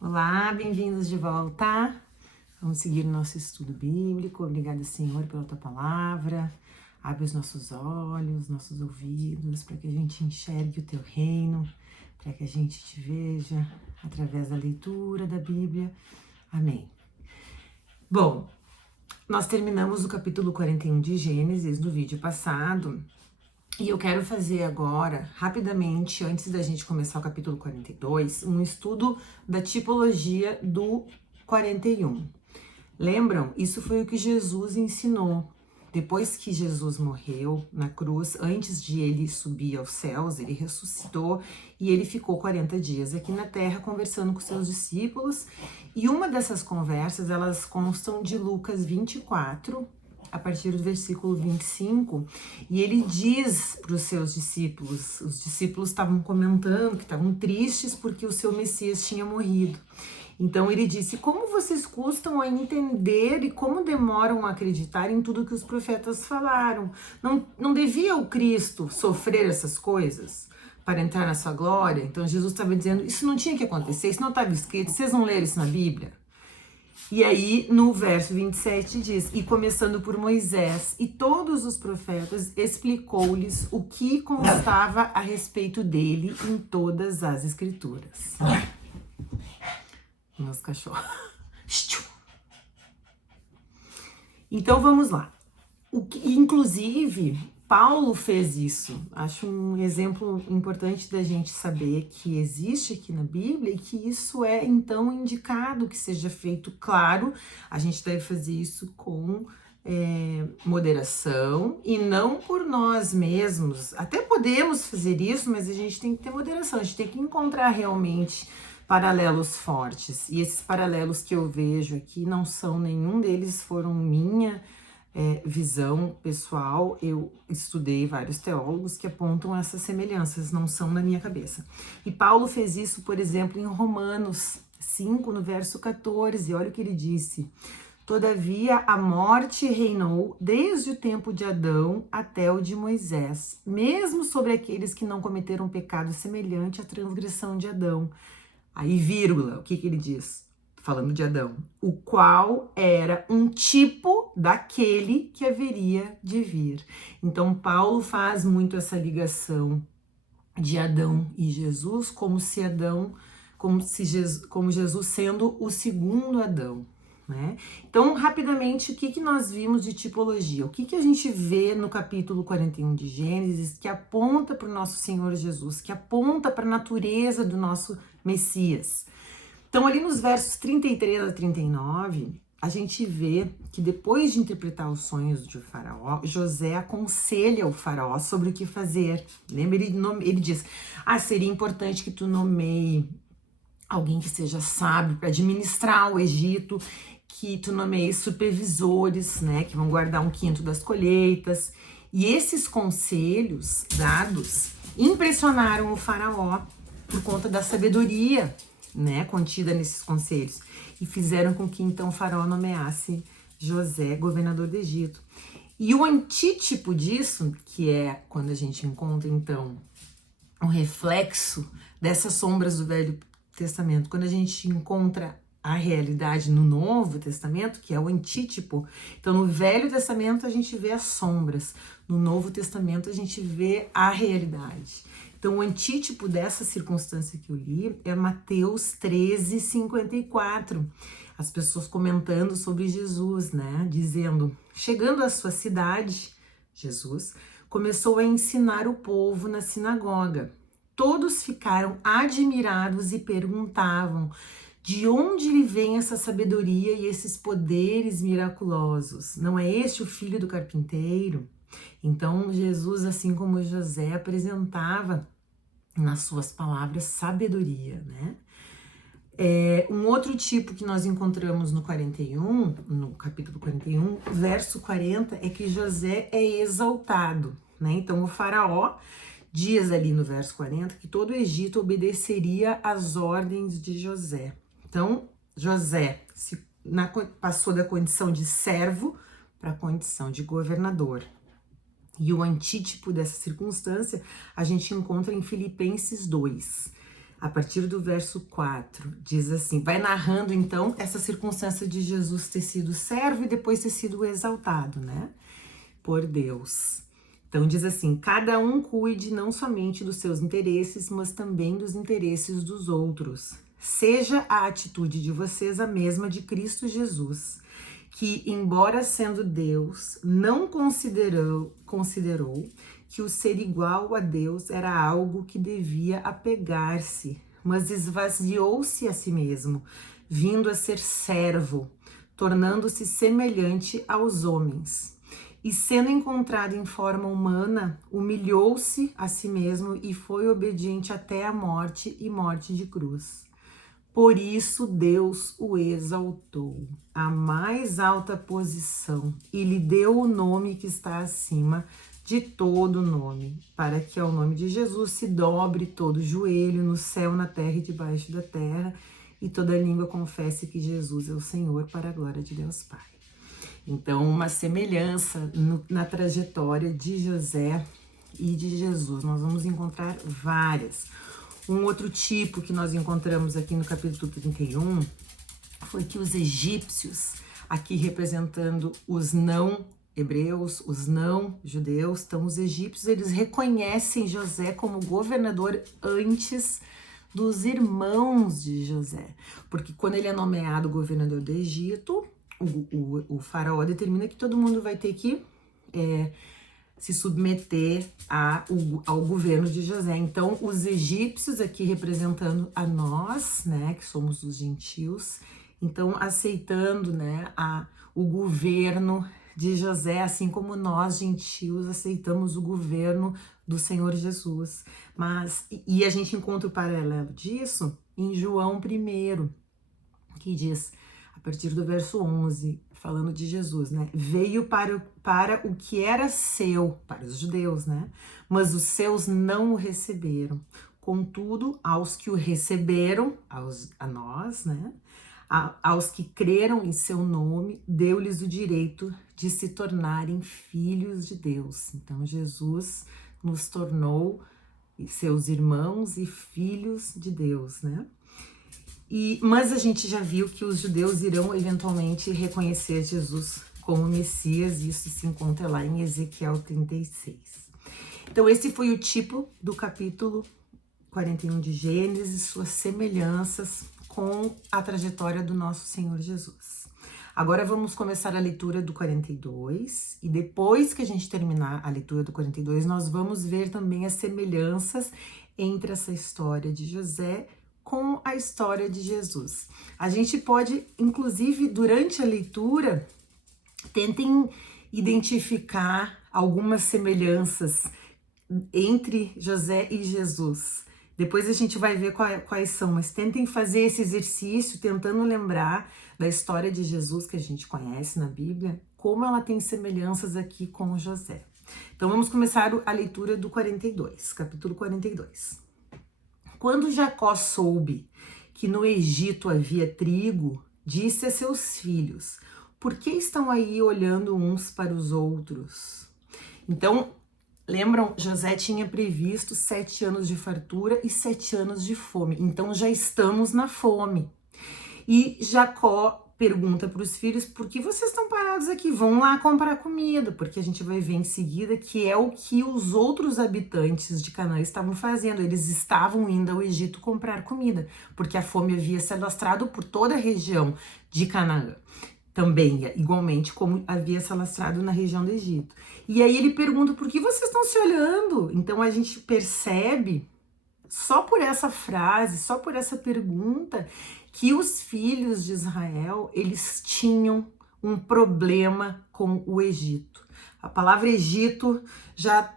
Olá, bem-vindos de volta. Vamos seguir o nosso estudo bíblico. Obrigada, Senhor, pela tua palavra. Abre os nossos olhos, nossos ouvidos, para que a gente enxergue o teu reino, para que a gente te veja através da leitura da Bíblia. Amém. Bom, nós terminamos o capítulo 41 de Gênesis no vídeo passado. E eu quero fazer agora, rapidamente, antes da gente começar o capítulo 42, um estudo da tipologia do 41. Lembram? Isso foi o que Jesus ensinou. Depois que Jesus morreu na cruz, antes de ele subir aos céus, ele ressuscitou e ele ficou 40 dias aqui na terra conversando com seus discípulos. E uma dessas conversas, elas constam de Lucas 24, a partir do versículo 25, e ele diz para os seus discípulos, os discípulos estavam comentando que estavam tristes porque o seu Messias tinha morrido. Então ele disse: como vocês custam a entender e como demoram a acreditar em tudo que os profetas falaram? Não devia o Cristo sofrer essas coisas para entrar na sua glória? Então Jesus estava dizendo, isso não tinha que acontecer, isso não estava escrito, vocês não leram isso na Bíblia? E aí, no verso 27 diz, e começando por Moisés e todos os profetas, explicou-lhes o que constava a respeito dele em todas as escrituras. Meus cachorros. Então, vamos lá. Inclusive, Paulo fez isso. Acho um exemplo importante da gente saber que existe aqui na Bíblia e que isso é, então, indicado que seja feito. Claro, a gente deve fazer isso com moderação e não por nós mesmos. Até podemos fazer isso, mas a gente tem que ter moderação. A gente tem que encontrar realmente paralelos fortes. E esses paralelos que eu vejo aqui não são, nenhum deles foram minha visão pessoal. Eu estudei vários teólogos que apontam essas semelhanças, não são na minha cabeça. E Paulo fez isso, por exemplo, em Romanos 5, no verso 14, olha o que ele disse: todavia a morte reinou desde o tempo de Adão até o de Moisés, mesmo sobre aqueles que não cometeram pecado semelhante à transgressão de Adão. Aí, vírgula, o que ele diz? Falando de Adão, o qual era um tipo daquele que haveria de vir. Então, Paulo faz muito essa ligação de Adão e Jesus, como Jesus sendo o segundo Adão, né? Então, rapidamente, o que nós vimos de tipologia? O que a gente vê no capítulo 41 de Gênesis que aponta para o nosso Senhor Jesus, que aponta para a natureza do nosso Messias? Então, ali nos versos 33 a 39, a gente vê que depois de interpretar os sonhos de Faraó, José aconselha o Faraó sobre o que fazer. Lembra? Ele diz, seria importante que tu nomeie alguém que seja sábio para administrar o Egito, que tu nomeie supervisores, né, que vão guardar 1/5 das colheitas. E esses conselhos dados impressionaram o Faraó por conta da sabedoria, né, contida nesses conselhos, e fizeram com que então o Faraó nomeasse José governador do Egito. E o antítipo disso, que é quando a gente encontra então o reflexo dessas sombras do Velho Testamento, quando a gente encontra a realidade no Novo Testamento, que é o antítipo. Então, no Velho Testamento a gente vê as sombras, no Novo Testamento a gente vê a realidade. Então, o antítipo dessa circunstância que eu li é Mateus 13, 54. As pessoas comentando sobre Jesus, né? Dizendo, chegando à sua cidade, Jesus começou a ensinar o povo na sinagoga. Todos ficaram admirados e perguntavam, de onde lhe vem essa sabedoria e esses poderes miraculosos? Não é este o filho do carpinteiro? Então, Jesus, assim como José, apresentava nas suas palavras sabedoria, né? Um outro tipo que nós encontramos no 41, no capítulo 41, verso 40, é que José é exaltado, né? Então, o faraó diz ali no verso 40 que todo o Egito obedeceria às ordens de José. Então, José passou da condição de servo para a condição de governador. E o antítipo dessa circunstância a gente encontra em Filipenses 2. a partir do verso 4, diz assim, vai narrando então essa circunstância de Jesus ter sido servo e depois ter sido exaltado, né, por Deus. Então diz assim, cada um cuide não somente dos seus interesses, mas também dos interesses dos outros. Seja a atitude de vocês a mesma de Cristo Jesus, que, embora sendo Deus, não considerou que o ser igual a Deus era algo que devia apegar-se, mas esvaziou-se a si mesmo, vindo a ser servo, tornando-se semelhante aos homens. E sendo encontrado em forma humana, humilhou-se a si mesmo e foi obediente até a morte e morte de cruz. Por isso Deus o exaltou à mais alta posição e lhe deu o nome que está acima de todo nome, para que ao nome de Jesus se dobre todo joelho no céu, na terra e debaixo da terra, e toda língua confesse que Jesus é o Senhor, para a glória de Deus Pai. Então, uma semelhança na trajetória de José e de Jesus. Nós vamos encontrar várias. Um outro tipo que nós encontramos aqui no capítulo 31 foi que os egípcios, aqui representando os não hebreus, os não judeus, então os egípcios, eles reconhecem José como governador antes dos irmãos de José, porque quando ele é nomeado governador do Egito, o faraó determina que todo mundo vai ter que se submeter ao governo de José. Então, os egípcios aqui representando a nós, né, que somos os gentios, então aceitando, né, o governo de José, assim como nós, gentios, aceitamos o governo do Senhor Jesus. E a gente encontra o paralelo disso em João 1, que diz, a partir do verso 11, falando de Jesus, né? Veio para o que era seu, para os judeus, né? Mas os seus não o receberam. Contudo, aos que o receberam, a nós, né? Aos que creram em seu nome, deu-lhes o direito de se tornarem filhos de Deus. Então, Jesus nos tornou seus irmãos e filhos de Deus, né? Mas a gente já viu que os judeus irão eventualmente reconhecer Jesus como Messias, e isso se encontra lá em Ezequiel 36. Então esse foi o tipo do capítulo 41 de Gênesis, suas semelhanças com a trajetória do nosso Senhor Jesus. Agora vamos começar a leitura do 42, e depois que a gente terminar a leitura do 42, nós vamos ver também as semelhanças entre essa história de José com a história de Jesus. A gente pode, inclusive, durante a leitura, tentem identificar algumas semelhanças entre José e Jesus. Depois a gente vai ver quais são, mas tentem fazer esse exercício tentando lembrar da história de Jesus que a gente conhece na Bíblia, como ela tem semelhanças aqui com José. Então vamos começar a leitura do 42, capítulo 42. Quando Jacó soube que no Egito havia trigo, disse a seus filhos, por que estão aí olhando uns para os outros? Então, lembram, José tinha previsto 7 anos de fartura e 7 anos de fome. Então, já estamos na fome. E Jacó pergunta para os filhos, por que vocês estão parados aqui? Vão lá comprar comida, porque a gente vai ver em seguida que é o que os outros habitantes de Canaã estavam fazendo. Eles estavam indo ao Egito comprar comida, porque a fome havia se alastrado por toda a região de Canaã. Também, igualmente, como havia se alastrado na região do Egito. E aí ele pergunta, por que vocês estão se olhando? Então a gente percebe, só por essa frase, só por essa pergunta, que os filhos de Israel, eles tinham um problema com o Egito. A palavra Egito já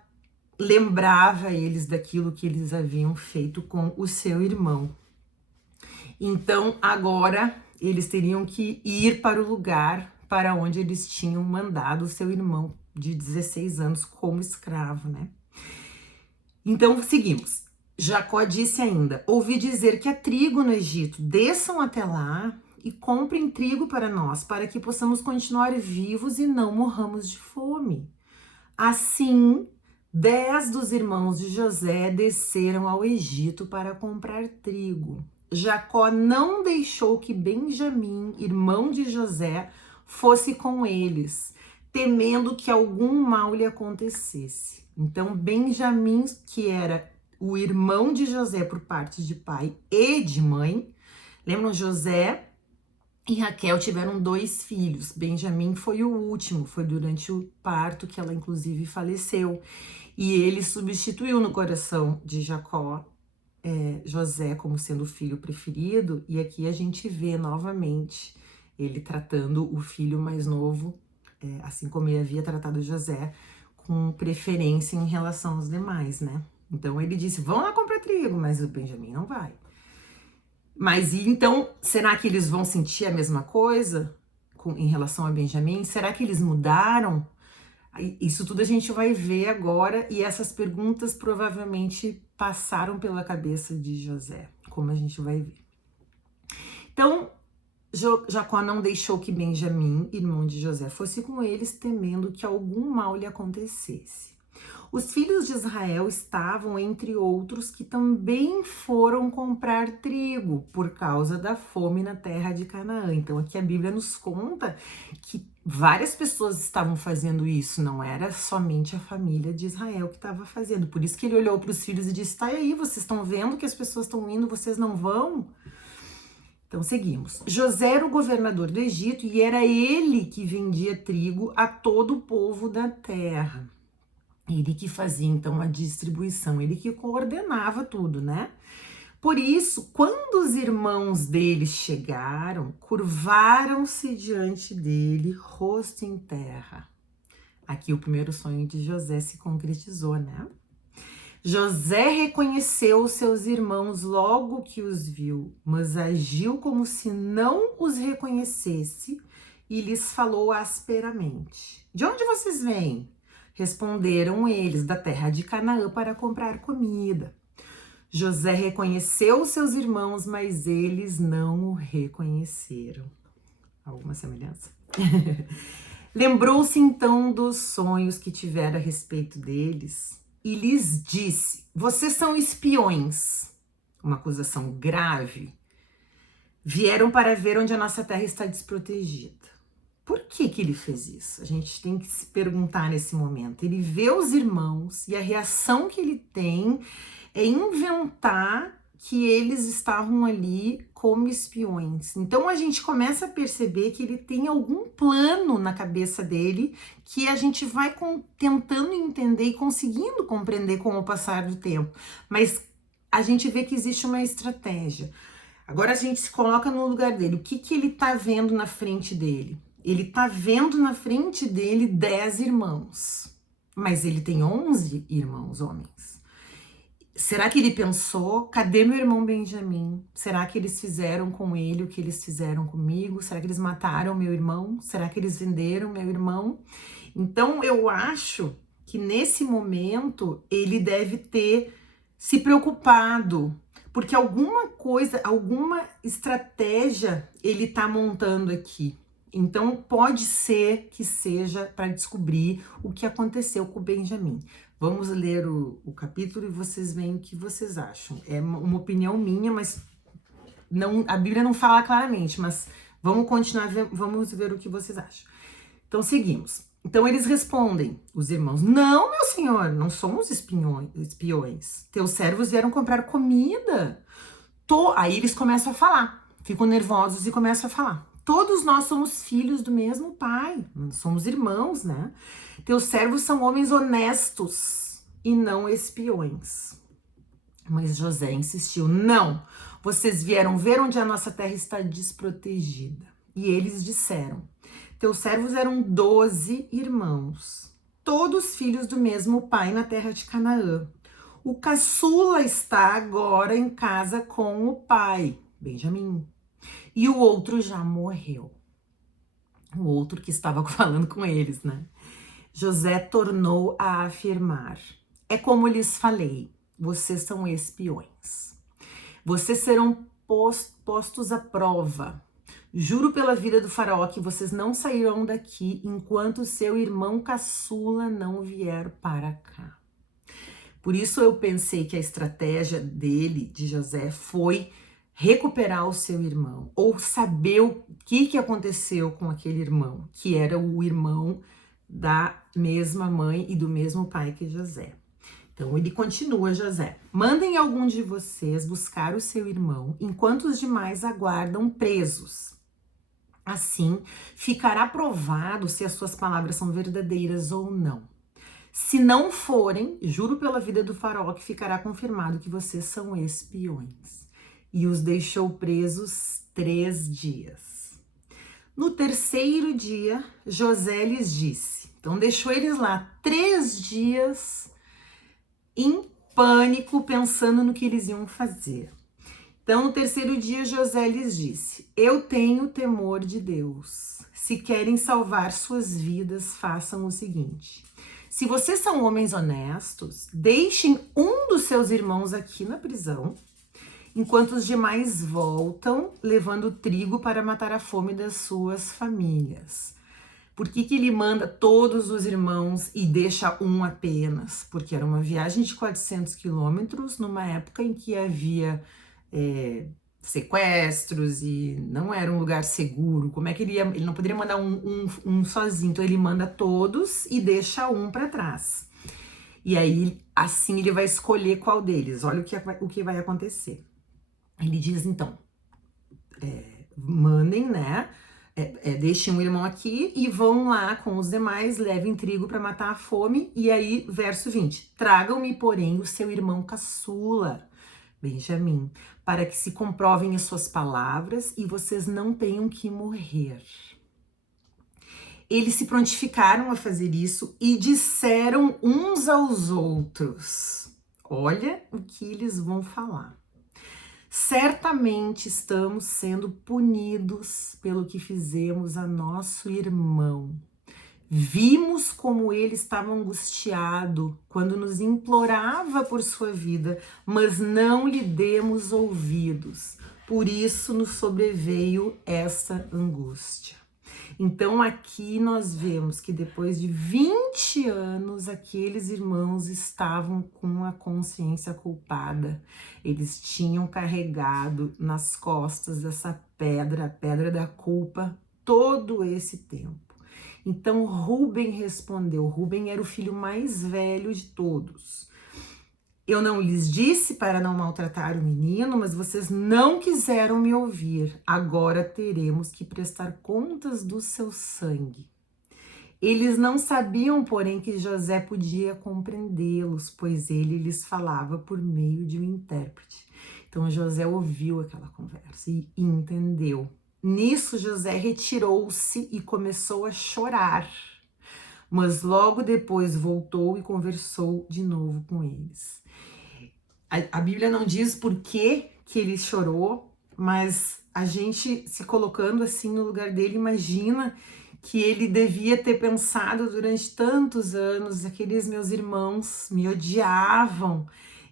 lembrava eles daquilo que eles haviam feito com o seu irmão. Então, agora, eles teriam que ir para o lugar para onde eles tinham mandado o seu irmão de 16 anos como escravo, né? Então, seguimos. Jacó disse ainda, ouvi dizer que há trigo no Egito, desçam até lá e comprem trigo para nós, para que possamos continuar vivos e não morramos de fome. Assim, 10 dos irmãos de José desceram ao Egito para comprar trigo. Jacó não deixou que Benjamim, irmão de José, fosse com eles, temendo que algum mal lhe acontecesse. Então, Benjamim, que era o irmão de José por parte de pai e de mãe, lembram, José e Raquel tiveram 2 filhos. Benjamim foi o último, foi durante o parto que ela inclusive faleceu. E ele substituiu no coração de Jacó José como sendo o filho preferido. E aqui a gente vê novamente ele tratando o filho mais novo, assim como ele havia tratado José, com preferência em relação aos demais, né? Então ele disse, vão lá comprar trigo, mas o Benjamim não vai. Mas e então, será que eles vão sentir a mesma coisa em relação a Benjamim? Será que eles mudaram? Isso tudo a gente vai ver agora, e essas perguntas provavelmente passaram pela cabeça de José, como a gente vai ver. Então, Jacó não deixou que Benjamim, irmão de José, fosse com eles, temendo que algum mal lhe acontecesse. Os filhos de Israel estavam entre outros que também foram comprar trigo por causa da fome na terra de Canaã. Então aqui a Bíblia nos conta que várias pessoas estavam fazendo isso, não era somente a família de Israel que estava fazendo. Por isso que ele olhou para os filhos e disse, tá aí, vocês estão vendo que as pessoas estão indo, vocês não vão? Então, seguimos. José era o governador do Egito e era ele que vendia trigo a todo o povo da terra. Ele que fazia, então, a distribuição, ele que coordenava tudo, né? Por isso, quando os irmãos dele chegaram, curvaram-se diante dele, rosto em terra. Aqui o primeiro sonho de José se concretizou, né? José reconheceu os seus irmãos logo que os viu, mas agiu como se não os reconhecesse e lhes falou asperamente. De onde vocês vêm? Responderam eles, da terra de Canaã, para comprar comida. José reconheceu os seus irmãos, mas eles não o reconheceram. Alguma semelhança? Lembrou-se então dos sonhos que tivera a respeito deles e lhes disse, vocês são espiões, uma acusação grave, vieram para ver onde a nossa terra está desprotegida. Por que ele fez isso? A gente tem que se perguntar nesse momento. Ele vê os irmãos e a reação que ele tem é inventar que eles estavam ali como espiões. Então a gente começa a perceber que ele tem algum plano na cabeça dele que a gente vai tentando entender e conseguindo compreender com o passar do tempo. Mas a gente vê que existe uma estratégia. Agora a gente se coloca no lugar dele. O que ele está vendo na frente dele? Ele está vendo na frente dele 10 irmãos, mas ele tem 11 irmãos homens. Será que ele pensou, cadê meu irmão Benjamim? Será que eles fizeram com ele o que eles fizeram comigo? Será que eles mataram meu irmão? Será que eles venderam meu irmão? Então eu acho que nesse momento ele deve ter se preocupado, porque alguma coisa, alguma estratégia ele está montando aqui. Então, pode ser que seja para descobrir o que aconteceu com o Benjamim. Vamos ler o capítulo e vocês veem o que vocês acham. É uma opinião minha, mas não, a Bíblia não fala claramente, mas vamos continuar, vamos ver o que vocês acham. Então, seguimos. Então, eles respondem, os irmãos, não, meu senhor, não somos espiões. Teus servos vieram comprar comida. Aí eles começam a falar, ficam nervosos e começam a falar. Todos nós somos filhos do mesmo pai, somos irmãos, né? Teus servos são homens honestos e não espiões. Mas José insistiu, não, vocês vieram ver onde a nossa terra está desprotegida. E eles disseram, teus servos eram 12 irmãos, todos filhos do mesmo pai na terra de Canaã. O caçula está agora em casa com o pai, Benjamim. E o outro já morreu. O outro que estava falando com eles, né? José tornou a afirmar, é como lhes falei, vocês são espiões. Vocês serão postos à prova. Juro pela vida do faraó que vocês não sairão daqui enquanto seu irmão caçula não vier para cá. Por isso eu pensei que a estratégia dele, de José, foi recuperar o seu irmão, ou saber o que aconteceu com aquele irmão, que era o irmão da mesma mãe e do mesmo pai que José. Então ele continua, José: mandem algum de vocês buscar o seu irmão, enquanto os demais aguardam presos. Assim, ficará provado se as suas palavras são verdadeiras ou não. Se não forem, juro pela vida do faraó que ficará confirmado que vocês são espiões. E os deixou presos 3 dias. No terceiro dia, José lhes disse. Então deixou eles lá 3 dias em pânico, pensando no que eles iam fazer. Então, no terceiro dia, José lhes disse: eu tenho temor de Deus. Se querem salvar suas vidas, façam o seguinte: se vocês são homens honestos, deixem um dos seus irmãos aqui na prisão, enquanto os demais voltam levando trigo para matar a fome das suas famílias. Por que ele manda todos os irmãos e deixa um apenas? Porque era uma viagem de 400 quilômetros, numa época em que havia sequestros e não era um lugar seguro. Como é que ele ia? Ele não poderia mandar um sozinho, então ele manda todos e deixa um para trás. E aí, assim, ele vai escolher qual deles. Olha o que vai acontecer. Ele diz, então, mandem, né? Deixem um irmão aqui e vão lá com os demais, levem trigo para matar a fome. E aí, verso 20: tragam-me, porém, o seu irmão caçula, Benjamim, para que se comprovem as suas palavras e vocês não tenham que morrer. Eles se prontificaram a fazer isso e disseram uns aos outros: olha o que eles vão falar. Certamente estamos sendo punidos pelo que fizemos a nosso irmão. Vimos como ele estava angustiado quando nos implorava por sua vida, mas não lhe demos ouvidos. Por isso nos sobreveio essa angústia. Então aqui nós vemos que depois de 20 anos, aqueles irmãos estavam com a consciência culpada. Eles tinham carregado nas costas essa pedra, a pedra da culpa, todo esse tempo. Então Rúben respondeu. Rúben era o filho mais velho de todos. Eu não lhes disse para não maltratar o menino, mas vocês não quiseram me ouvir. Agora teremos que prestar contas do seu sangue. Eles não sabiam, porém, que José podia compreendê-los, pois ele lhes falava por meio de um intérprete. Então José ouviu aquela conversa e entendeu. Nisso José retirou-se e começou a chorar, mas logo depois voltou e conversou de novo com eles. A Bíblia não diz por que ele chorou, mas a gente, se colocando assim no lugar dele, imagina que ele devia ter pensado durante tantos anos: aqueles meus irmãos me odiavam.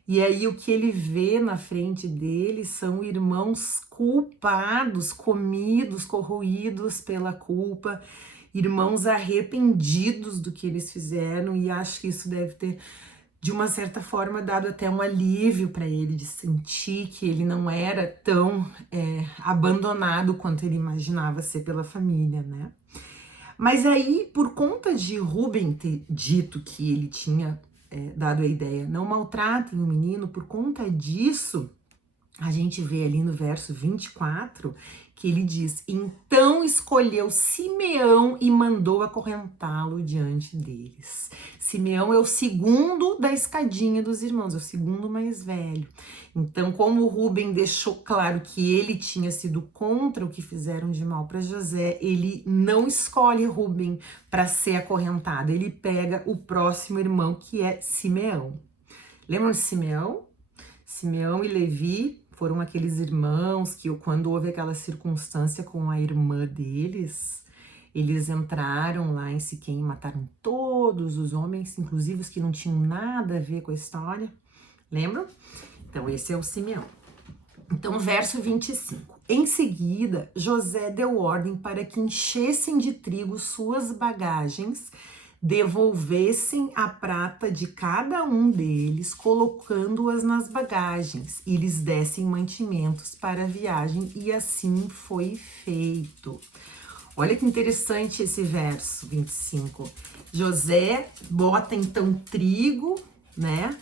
E aí o que ele vê na frente dele são irmãos culpados, comidos, corroídos pela culpa, irmãos arrependidos do que eles fizeram, e acho que isso deve ter, de uma certa forma, dado até um alívio para ele, de sentir que ele não era tão abandonado quanto ele imaginava ser pela família, né? Mas aí, por conta de Rúben ter dito que ele tinha dado a ideia: não maltratem o menino, por conta disso, a gente vê ali no verso 24 que ele diz: então escolheu Simeão e mandou acorrentá-lo diante deles. Simeão é o segundo da escadinha dos irmãos, é o segundo mais velho. Então, como Rúben deixou claro que ele tinha sido contra o que fizeram de mal para José, ele não escolhe Rúben para ser acorrentado, ele pega o próximo irmão, que é Simeão. Lembram de Simeão? Simeão e Levi foram aqueles irmãos que, quando houve aquela circunstância com a irmã deles, eles entraram lá em Siquém e mataram todos os homens, inclusive os que não tinham nada a ver com a história. Lembram? Então, esse é o Simeão. Então, verso 25. Em seguida, José deu ordem para que enchessem de trigo suas bagagens, devolvessem a prata de cada um deles, colocando-as nas bagagens, e lhes dessem mantimentos para a viagem, e assim foi feito. Olha que interessante esse verso 25. José bota então trigo, né,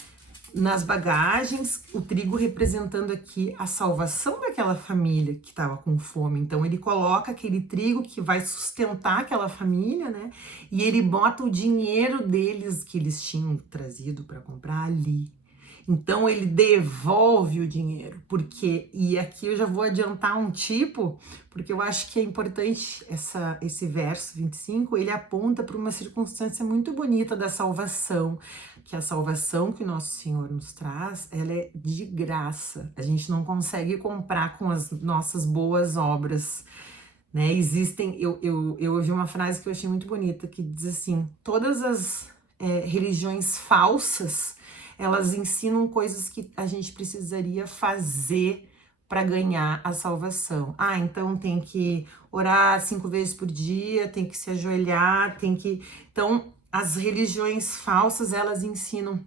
nas bagagens, o trigo representando aqui a salvação daquela família que estava com fome. Então ele coloca aquele trigo que vai sustentar aquela família, né? E ele bota o dinheiro deles que eles tinham trazido para comprar ali. Então ele devolve o dinheiro, porque, e aqui eu já vou adiantar um tipo, porque eu acho que é importante esse verso 25, ele aponta para uma circunstância muito bonita da salvação, que a salvação que o nosso Senhor nos traz, ela é de graça. A gente não consegue comprar com as nossas boas obras, né? Eu ouvi uma frase que eu achei muito bonita, que diz assim, todas as religiões falsas, elas ensinam coisas que a gente precisaria fazer para ganhar a salvação. Ah, então tem que orar 5 vezes por dia, tem que se ajoelhar, tem que... Então, as religiões falsas, elas ensinam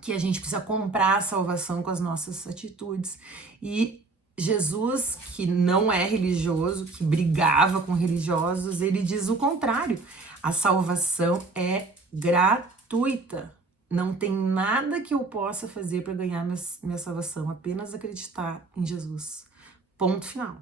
que a gente precisa comprar a salvação com as nossas atitudes. E Jesus, que não é religioso, que brigava com religiosos, ele diz o contrário. A salvação é gratuita. Não tem nada que eu possa fazer para ganhar minha salvação, apenas acreditar em Jesus. Ponto final.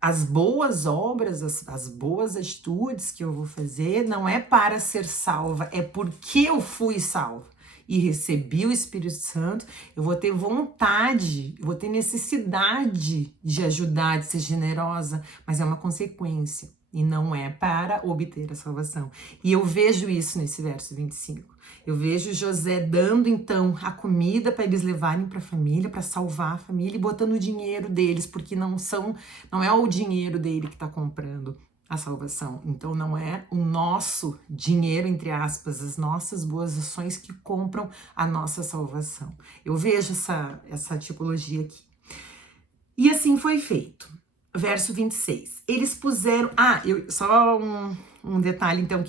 As boas obras, as boas atitudes que eu vou fazer não é para ser salva, é porque eu fui salva e recebi o Espírito Santo, eu vou ter vontade, eu vou ter necessidade de ajudar, de ser generosa, mas é uma consequência e não é para obter a salvação. E eu vejo isso nesse verso 25. Eu vejo José dando então a comida para eles levarem para a família, para salvar a família, e botando o dinheiro deles, porque não é o dinheiro dele que está comprando a salvação. Então não é o nosso dinheiro, entre aspas, as nossas boas ações que compram a nossa salvação. Eu vejo essa tipologia aqui. E assim foi feito. Verso 26. Eles puseram... só um detalhe, então,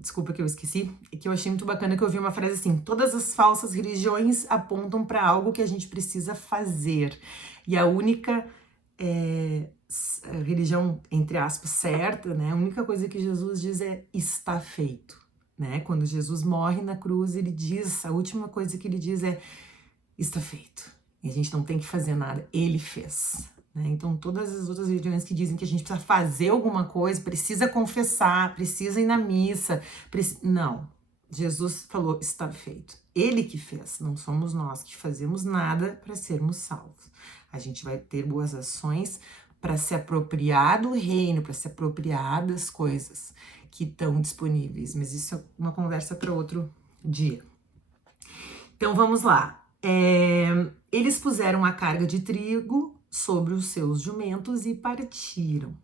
desculpa que eu esqueci, que eu achei muito bacana, que eu vi uma frase assim, todas as falsas religiões apontam para algo que a gente precisa fazer. E a única religião, entre aspas, certa, né? A única coisa que Jesus diz é, está feito, né? Quando Jesus morre na cruz, ele diz, a última coisa que ele diz é, está feito. E a gente não tem que fazer nada, ele fez. Então, todas as outras religiões que dizem que a gente precisa fazer alguma coisa, precisa confessar, precisa ir na missa, não. Jesus falou, está feito. Ele que fez, não somos nós que fazemos nada para sermos salvos. A gente vai ter boas ações para se apropriar do reino, para se apropriar das coisas que estão disponíveis. Mas isso é uma conversa para outro dia. Então, vamos lá. Eles puseram a carga de trigo sobre os seus jumentos e partiram.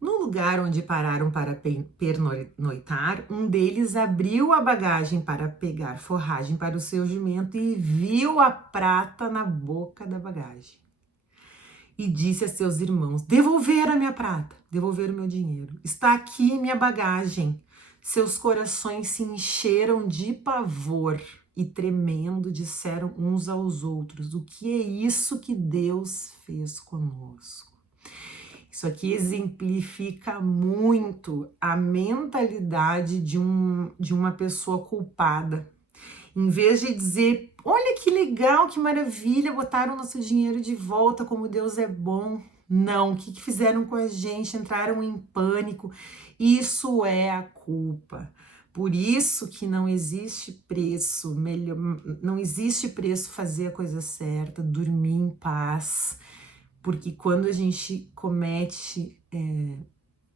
No lugar onde pararam para pernoitar, um deles abriu a bagagem para pegar forragem para o seu jumento e viu a prata na boca da bagagem. E disse a seus irmãos, devolveram a minha prata, devolveram o meu dinheiro. Está aqui minha bagagem. Seus corações se encheram de pavor e tremendo disseram uns aos outros, o que é isso que Deus fez conosco? Isso aqui exemplifica muito a mentalidade de uma pessoa culpada. Em vez de dizer, olha que legal, que maravilha, botaram nosso dinheiro de volta, como Deus é bom. Não, o que fizeram com a gente? Entraram em pânico. Isso é a culpa. Por isso que não existe preço, não existe preço fazer a coisa certa, dormir em paz. Porque quando a gente comete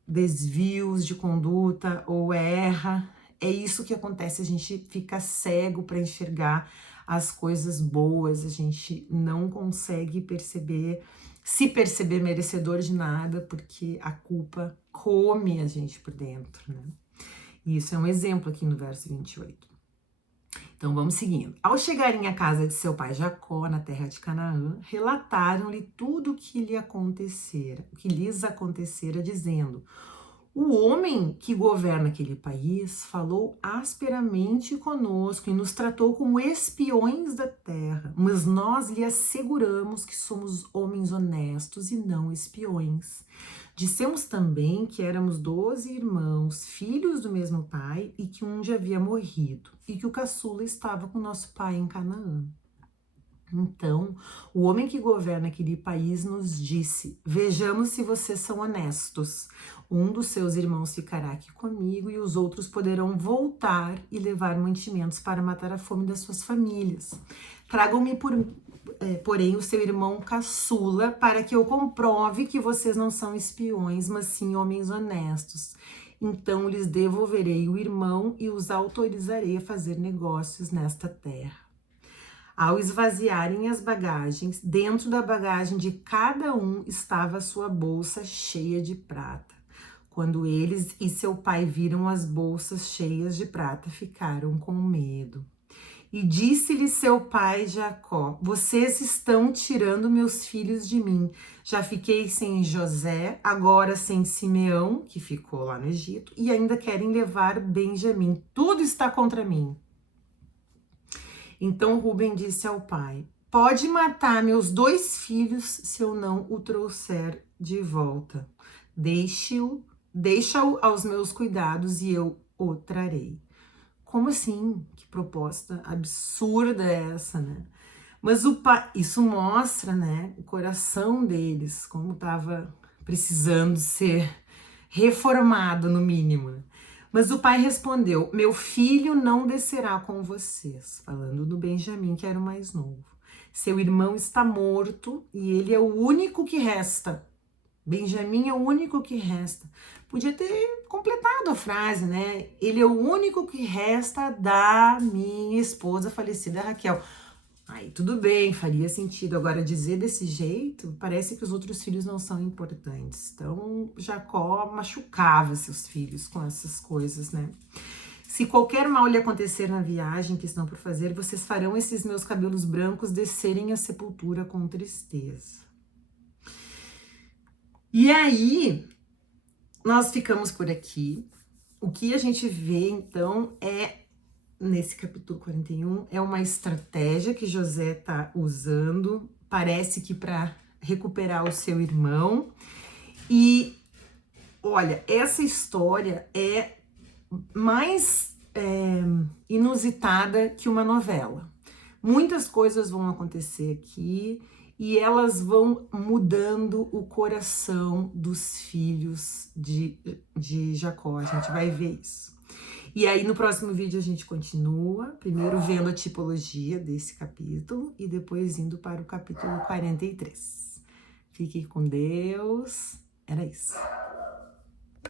desvios de conduta ou erra, é isso que acontece, a gente fica cego para enxergar as coisas boas, a gente não consegue se perceber merecedor de nada, porque a culpa come a gente por dentro, né? E isso é um exemplo aqui no verso 28. Então vamos seguindo. Ao chegarem à casa de seu pai Jacó, na terra de Canaã, relataram-lhe tudo o que lhes acontecera, dizendo: O homem que governa aquele país falou asperamente conosco e nos tratou como espiões da terra, mas nós lhe asseguramos que somos homens honestos e não espiões. Dissemos também que éramos 12 irmãos, filhos do mesmo pai, e que um já havia morrido, e que o caçula estava com nosso pai em Canaã. Então, o homem que governa aquele país nos disse: vejamos se vocês são honestos. Um dos seus irmãos ficará aqui comigo e os outros poderão voltar e levar mantimentos para matar a fome das suas famílias. Tragam-me, porém, o seu irmão caçula para que eu comprove que vocês não são espiões, mas sim homens honestos. Então lhes devolverei o irmão e os autorizarei a fazer negócios nesta terra. Ao esvaziarem as bagagens, dentro da bagagem de cada um estava a sua bolsa cheia de prata. Quando eles e seu pai viram as bolsas cheias de prata, ficaram com medo. E disse-lhe seu pai Jacó: vocês estão tirando meus filhos de mim. Já fiquei sem José, agora sem Simeão, que ficou lá no Egito, e ainda querem levar Benjamim. Tudo está contra mim. Então Rúben disse ao pai: pode matar meus 2 filhos se eu não o trouxer de volta. Deixa-o aos meus cuidados e eu o trarei. Como assim? Que proposta absurda é essa, né? Mas o pai, isso mostra, né, o coração deles, como estava precisando ser reformado no mínimo, né? Mas o pai respondeu: meu filho não descerá com vocês, falando do Benjamim, que era o mais novo. Seu irmão está morto e ele é o único que resta. Benjamim é o único que resta. Podia ter completado a frase, né? Ele é o único que resta da minha esposa falecida, Raquel. Aí tudo bem, faria sentido. Agora, dizer desse jeito, parece que os outros filhos não são importantes. Então, Jacó machucava seus filhos com essas coisas, né? Se qualquer mal lhe acontecer na viagem que estão por fazer, vocês farão esses meus cabelos brancos descerem à sepultura com tristeza. E aí, nós ficamos por aqui. O que a gente vê, então, nesse capítulo 41, é uma estratégia que José está usando, parece que para recuperar o seu irmão. E, olha, essa história é mais inusitada que uma novela. Muitas coisas vão acontecer aqui e elas vão mudando o coração dos filhos de Jacó. A gente vai ver isso. E aí, no próximo vídeo, a gente continua, primeiro vendo a tipologia desse capítulo e depois indo para o capítulo 43. Fique com Deus. Era isso.